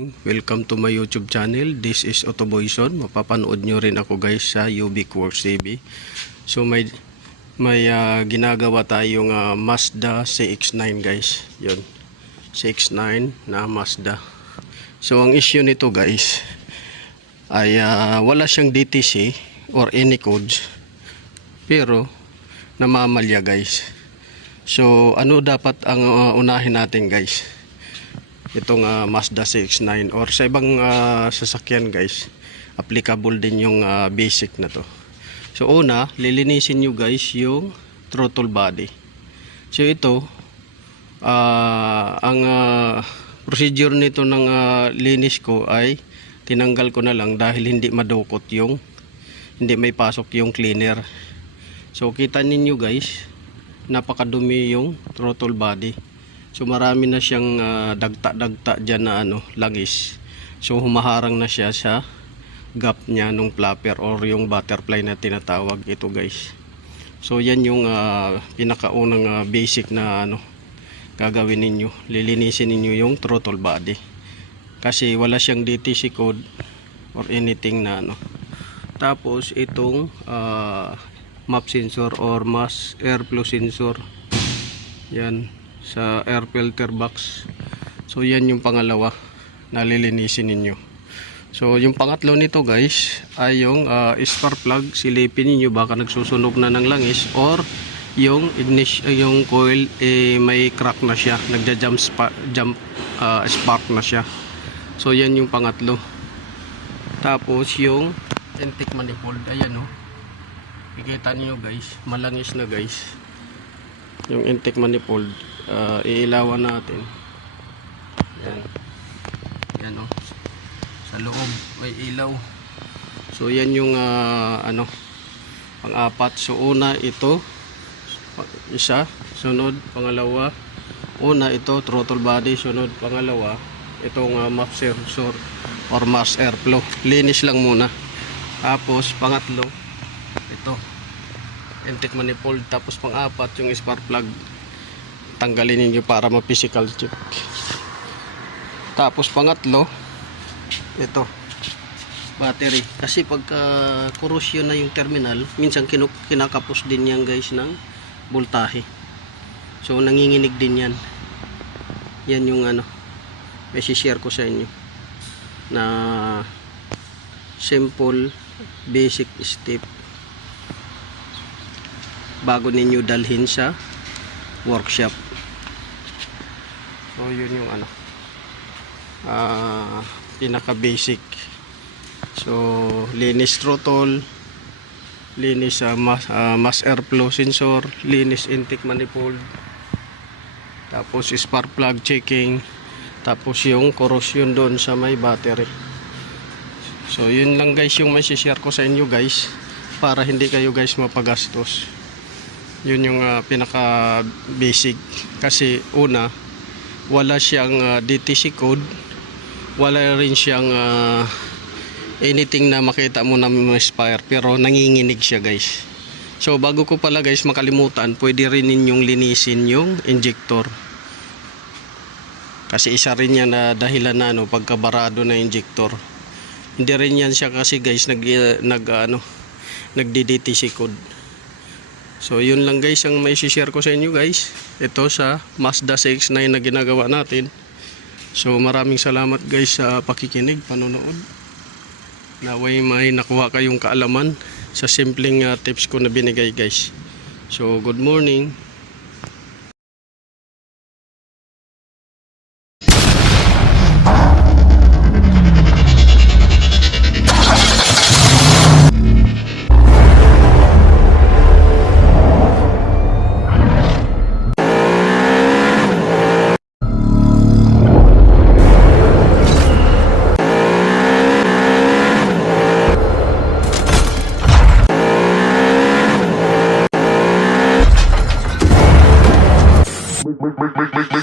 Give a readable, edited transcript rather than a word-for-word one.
Welcome to my YouTube channel. This is Otoboyson. Mapapanood nyo rin ako guys sa Ubiq Works TV. So may ginagawa tayong Mazda CX-9 guys. Yun. CX-9 na Mazda. So ang issue nito guys ay wala siyang DTC or any codes. Pero namamalya guys. So ano dapat ang unahin natin guys? Itong Mazda CX-9 or sa ibang sasakyan guys, applicable din yung basic na to. So una, lilinisin nyo guys yung throttle body. So ito ang procedure nito ng linis ko ay tinanggal ko na lang dahil hindi madukot yung hindi may pasok yung cleaner. So kita ninyo guys, napakadumi yung throttle body. So marami na siyang dagta-dagta dyan na langis. So humaharang na siya sa gap niya nung flapper or yung butterfly na tinatawag ito guys. So yan yung pinakaunang basic na gagawin ninyo. Lilinisin ninyo yung throttle body. Kasi wala siyang DTC code or anything na Tapos itong map sensor or mass airflow sensor. Yan. Sa air filter box. So yan yung pangalawa na lilinisin ninyo. So yung pangatlo nito guys ay yung spark plug. Silipin niyo baka nagsusunog na ng langis or yung yung coil may crack na siya, nagja-jump spark na siya. So yan yung pangatlo. Tapos yung intake manifold, ayan Ikita niyo guys, malangis na guys. Yung intake manifold, iilawan natin. Yan sa loob may ilaw. So yan yung pang-apat. So una ito, isa, sunod pangalawa. Una ito throttle body, sunod pangalawa itong map sensor or mass airflow. Linis lang muna. Tapos pangatlo ito intake manifold. Tapos pang-apat yung spark plug, tanggalin niyo para ma-physical check. Tapos pangatlo ito battery, kasi pagka corrosion na yung terminal minsan kinakapos din yan guys ng voltahe. So nanginginig din yan. Yan yung may share ko sa inyo na simple basic step bago ninyo dalhin sa workshop. So yun yung pinaka basic. So linis throttle, linis mass airflow sensor, linis intake manifold, tapos spark plug checking, tapos yung corrosion doon sa may battery. So yun lang guys yung may share ko sa inyo guys, para hindi kayo guys mapagastos. Yun yung pinaka basic. Kasi una, wala siyang DTC code, wala rin siyang anything na makita mo na misfire, pero nanginginig siya guys. So bago ko pala guys makalimutan, pwede rin ninyong linisin yung injector. Kasi isa rin yan na dahilan na pagkabarado na injector. Hindi rin yan siya kasi guys nagdi-DTC code. So yun lang guys ang may share ko sa inyo guys. Ito sa Mazda CX-9 na ginagawa natin. So maraming salamat guys sa pakikinig, panonood. Naway may nakuha kayong kaalaman sa simpleng tips ko na binigay guys. So good morning. Make